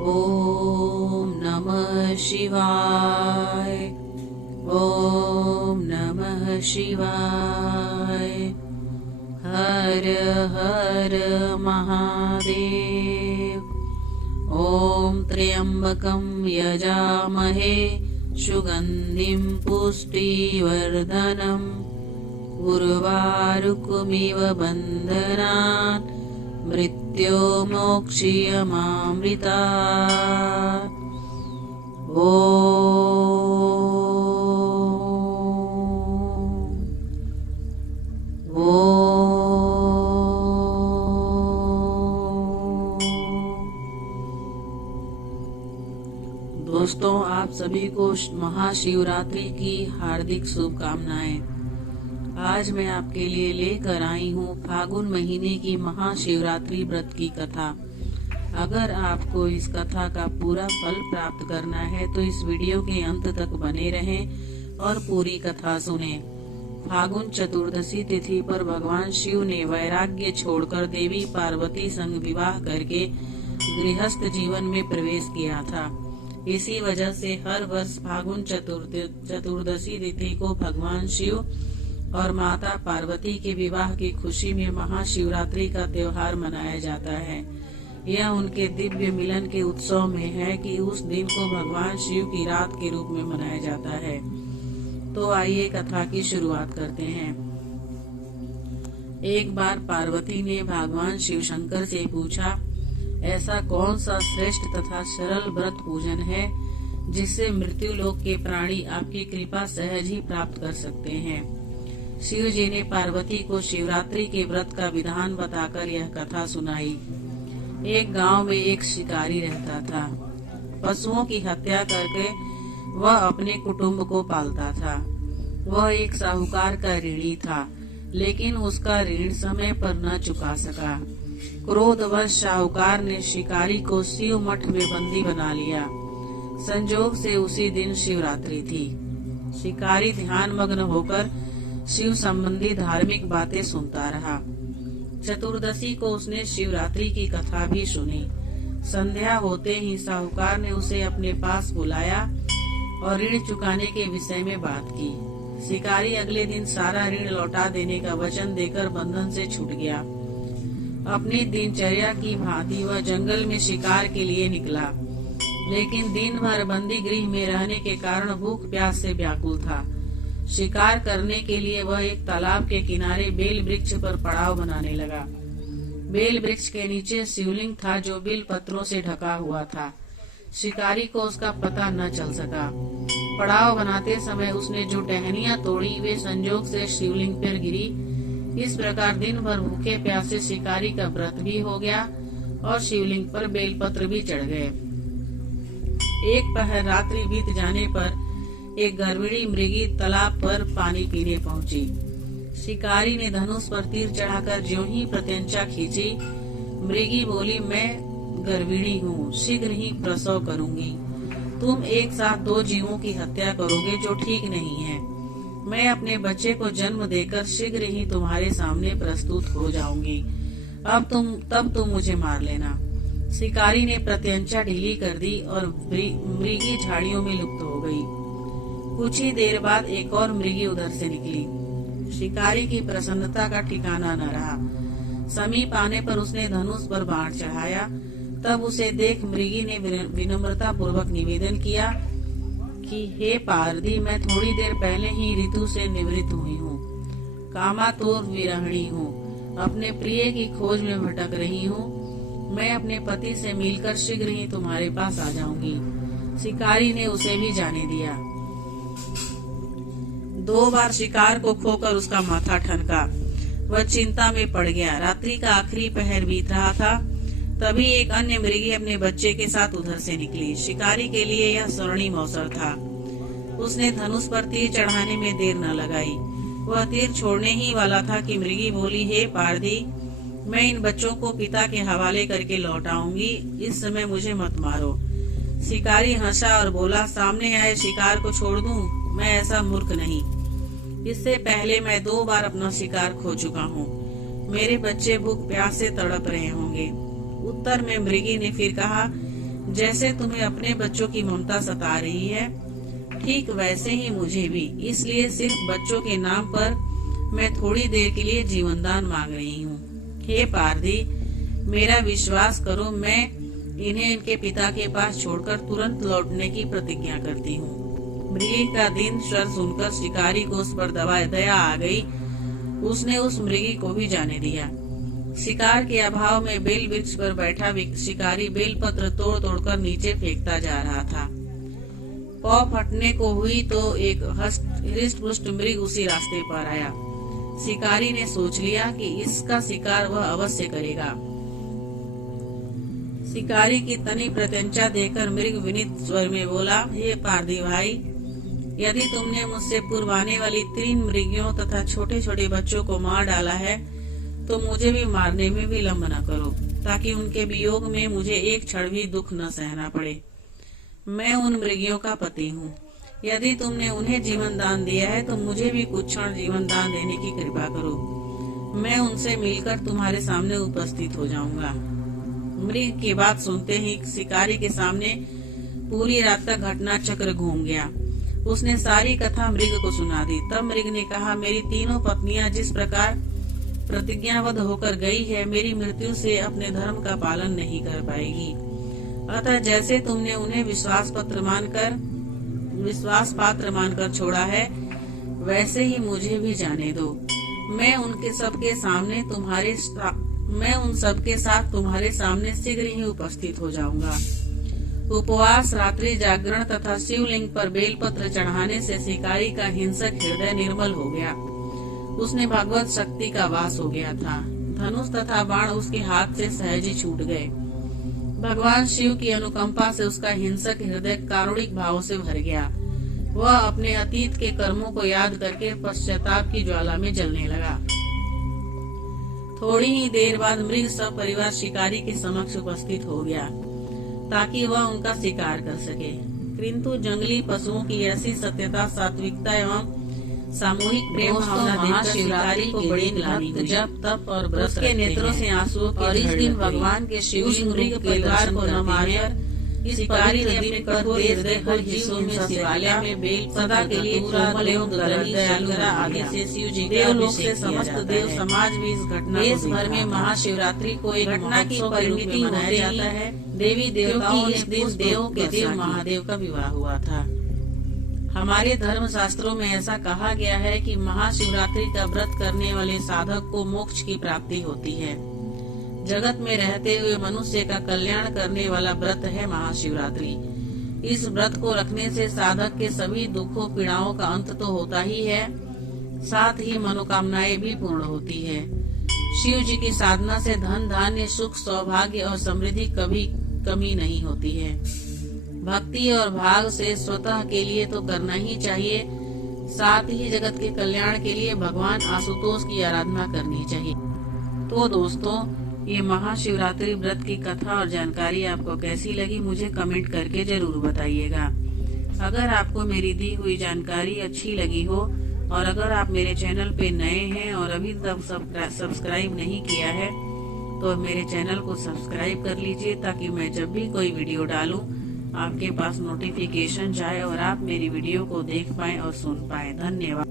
ओम नमः शिवाय। ओम नमः शिवाय। हर हर महादेव। ओम त्र्यंबकं यजामहे सुगंधिं पुष्टिवर्धनम् उर्वारुकमिव बन्धनान् मृत्योर्मोक्षयमामृतात्। दोस्तों, आप सभी को महाशिवरात्रि की हार्दिक शुभकामनाएं। आज मैं आपके लिए लेकर आई हूँ फागुन महीने की महाशिवरात्रि व्रत की कथा। अगर आपको इस कथा का पूरा फल प्राप्त करना है तो इस वीडियो के अंत तक बने रहें और पूरी कथा सुने। फागुन चतुर्दशी तिथि पर भगवान शिव ने वैराग्य छोड़कर देवी पार्वती संग विवाह करके गृहस्थ जीवन में प्रवेश किया था। इसी वजह से हर वर्ष फागुन चतुर्दशी तिथि को भगवान शिव और माता पार्वती के विवाह की खुशी में महाशिवरात्रि का त्योहार मनाया जाता है। यह उनके दिव्य मिलन के उत्सव में है कि उस दिन को भगवान शिव की रात के रूप में मनाया जाता है। तो आइए कथा की शुरुआत करते हैं। एक बार पार्वती ने भगवान शिव शंकर से पूछा, ऐसा कौन सा श्रेष्ठ तथा सरल व्रत पूजन है जिससे मृत्यु लोक के प्राणी आपकी कृपा सहज ही प्राप्त कर सकते हैं। शिव जी ने पार्वती को शिवरात्रि के व्रत का विधान बताकर यह कथा सुनाई। एक गांव में एक शिकारी रहता था। पशुओं की हत्या करके वह अपने कुटुंब को पालता था। वह एक साहूकार का ऋणी था, लेकिन उसका ऋण समय पर न चुका सका। क्रोधवश साहूकार ने शिकारी को शिव मठ में बंदी बना लिया। संजोग से उसी दिन शिवरात्रि थी। शिकारी ध्यान मग्न होकर शिव संबंधी धार्मिक बातें सुनता रहा। चतुर्दशी को उसने शिवरात्रि की कथा भी सुनी। संध्या होते ही साहूकार ने उसे अपने पास बुलाया और ऋण चुकाने के विषय में बात की। शिकारी अगले दिन सारा ऋण लौटा देने का वचन देकर बंधन से छूट गया। अपनी दिनचर्या की भांति वह जंगल में शिकार के लिए निकला, लेकिन दिन भर बंदी गृह में रहने के कारण भूख प्यास से व्याकुल था। शिकार करने के लिए वह एक तालाब के किनारे बेल वृक्ष पर पड़ाव बनाने लगा। बेल वृक्ष के नीचे शिवलिंग था जो बेल पत्रों से ढका हुआ था। शिकारी को उसका पता न चल सका। पड़ाव बनाते समय उसने जो टहनियां तोड़ी वे संजोग से शिवलिंग पर गिरी। इस प्रकार दिन भर भूखे प्यासे शिकारी का व्रत भी हो गया और शिवलिंग पर बेलपत्र भी चढ़ गए। एक पहर रात्रि बीत जाने पर एक गर्विणी मृगी तालाब पर पानी पीने पहुंची। शिकारी ने धनुष पर तीर चढ़ाकर ज्यों ही प्रत्यंचा खींची, मृगी बोली, मैं गर्विणी हूँ, शीघ्र ही प्रसव करूंगी। तुम एक साथ दो जीवों की हत्या करोगे जो ठीक नहीं है। मैं अपने बच्चे को जन्म देकर शीघ्र ही तुम्हारे सामने प्रस्तुत हो जाऊंगी। तब तुम मुझे मार लेना। शिकारी ने प्रत्यंचा ढीली कर दी और मृगी झाड़ियों में लुप्त हो गई। कुछ ही देर बाद एक और मृगी उधर से निकली। शिकारी की प्रसन्नता का ठिकाना न रहा। समीप आने पर उसने धनुष पर बाण चढ़ाया। तब उसे देख मृगी ने विनम्रता पूर्वक निवेदन किया कि हे पारदी, मैं थोड़ी देर पहले ही ऋतु से निवृत्त हुई हूँ। कामातुर विरहिणी हूँ, अपने प्रिय की खोज में भटक रही हूँ। मैं अपने पति से मिलकर शीघ्र ही तुम्हारे पास आ जाऊंगी। शिकारी ने उसे भी जाने दिया। 2 बार शिकार को खोकर उसका माथा ठनका। वह चिंता में पड़ गया। रात्रि का आखिरी पहर बीत रहा था। तभी एक अन्य मृगी अपने बच्चे के साथ उधर से निकली। शिकारी के लिए यह स्वर्णिम अवसर था। उसने धनुष पर तीर चढ़ाने में देर न लगाई। वह तीर छोड़ने ही वाला था कि मृगी बोली, हे पारदी, मैं इन बच्चों को पिता के हवाले करके लौट आऊंगी। इस समय मुझे मत मारो। शिकारी हंसा और बोला, सामने आए शिकार को छोड़ दूं? मैं ऐसा मूर्ख नहीं। इससे पहले मैं 2 बार अपना शिकार खो चुका हूँ। मेरे बच्चे भूख प्यास से तड़प रहे होंगे। उत्तर में मृगी ने फिर कहा, जैसे तुम्हें अपने बच्चों की ममता सता रही है, ठीक वैसे ही मुझे भी। इसलिए सिर्फ बच्चों के नाम पर मैं थोड़ी देर के लिए जीवन दान मांग रही हूँ। हे पारधी, मेरा विश्वास करो, मैं इन्हें इनके पिता के पास छोड़कर तुरंत लौटने की प्रतिज्ञा करती हूँ। मृगी का दिन स्वर सुनकर शिकारी को उस पर दया आ गई। उसने उस मृगी को भी जाने दिया। शिकार के अभाव में बेल वृक्ष पर बैठा शिकारी बेल पत्र तोड़ तोड़कर नीचे फेंकता जा रहा था। पौ फटने को हुई तो एक हृष्ट पुष्ट मृग उसी रास्ते पर आया। शिकारी ने सोच लिया कि इसका शिकार वह अवश्य करेगा। शिकारी की तनी प्रत्यंचा देखकर मृग विनीत स्वर में बोला, हे पारधी भाई, यदि तुमने मुझसे पूर्व आने वाली 3 मृगियों तथा छोटे छोटे बच्चों को मार डाला है तो मुझे भी मारने में विलम्ब न करो, ताकि उनके वियोग में मुझे एक क्षण भी दुख न सहना पड़े। मैं उन मृगियों का पति हूँ। यदि तुमने उन्हें जीवन दान दिया है तो मुझे भी कुछ क्षण जीवन दान देने की कृपा करो। मैं उनसे मिलकर तुम्हारे सामने उपस्थित हो जाऊंगा। मृग की बात सुनते ही शिकारी के सामने पूरी रात तक घटना चक्र घूम गया। उसने सारी कथा मृग को सुना दी। तब मृग ने कहा, मेरी तीनों पत्नियां जिस प्रकार प्रतिज्ञाबद्ध होकर गई है, मेरी मृत्यु से अपने धर्म का पालन नहीं कर पाएगी। अतः जैसे तुमने उन्हें विश्वास पात्र मानकर छोड़ा है, वैसे ही मुझे भी जाने दो। मैं उन सबके साथ तुम्हारे सामने शीघ्र ही उपस्थित हो जाऊंगा। उपवास, रात्रि जागरण तथा शिवलिंग पर बेलपत्र चढ़ाने से शिकारी का हिंसक हृदय निर्मल हो गया। उसने भगवत शक्ति का वास हो गया था। धनुष तथा बाण उसके हाथ से सहज ही छूट गए। भगवान शिव की अनुकंपा से उसका हिंसक हृदय कारुणिक भाव से भर गया। वह अपने अतीत के कर्मों को याद करके पश्चाताप की ज्वाला में जलने लगा। थोड़ी ही देर बाद मृग सब परिवार शिकारी के समक्ष उपस्थित हो गया ताकि वह उनका शिकार कर सके। किंतु जंगली पशुओं की ऐसी सत्यता, सात्विकता एवं सामूहिक प्रेम भावना देखकर शिकारी को बड़ी ग्लानि हुई। जब तप और व्रत के नेत्रों से आंसुओं की, और इस दिन भगवान के शिवलिंग मृग परिवार को न मारकर शिकारी ने अपने कठोर हृदय को हिस्सों में शिवालय में बेल सदा के लिए कोमल एवं दयालु आदि से शिव जी देवलोक से समस्त देव समाज भी इस घटना देश भर में महाशिवरात्रि को एक घटना की परिणति मनाया जाता है। देवी देवताओं ने इस दिन देवों के देव महादेव का विवाह हुआ था। हमारे धर्म शास्त्रों में ऐसा कहा गया है कि महाशिवरात्रि का व्रत करने वाले साधक को मोक्ष की प्राप्ति होती है। जगत में रहते हुए मनुष्य का कल्याण करने वाला व्रत है महाशिवरात्रि। इस व्रत को रखने से साधक के सभी दुखों पीड़ाओं का अंत तो होता ही है, साथ ही मनोकामनाएं भी पूर्ण होती है। शिव जी की साधना से धन, धान्य, सुख, सौभाग्य और समृद्धि कभी कमी नहीं होती है। भक्ति और भाव से स्वतः के लिए तो करना ही चाहिए, साथ ही जगत के कल्याण के लिए भगवान आशुतोष की आराधना करनी चाहिए। तो दोस्तों, ये महाशिवरात्रि व्रत की कथा और जानकारी आपको कैसी लगी, मुझे कमेंट करके जरूर बताइएगा। अगर आपको मेरी दी हुई जानकारी अच्छी लगी हो और अगर आप मेरे चैनल पे नए हैं और अभी तक सब्सक्राइब नहीं किया है तो मेरे चैनल को सब्सक्राइब कर लीजिए, ताकि मैं जब भी कोई वीडियो डालूं आपके पास नोटिफिकेशन जाए और आप मेरी वीडियो को देख पाएं और सुन पाएं। धन्यवाद।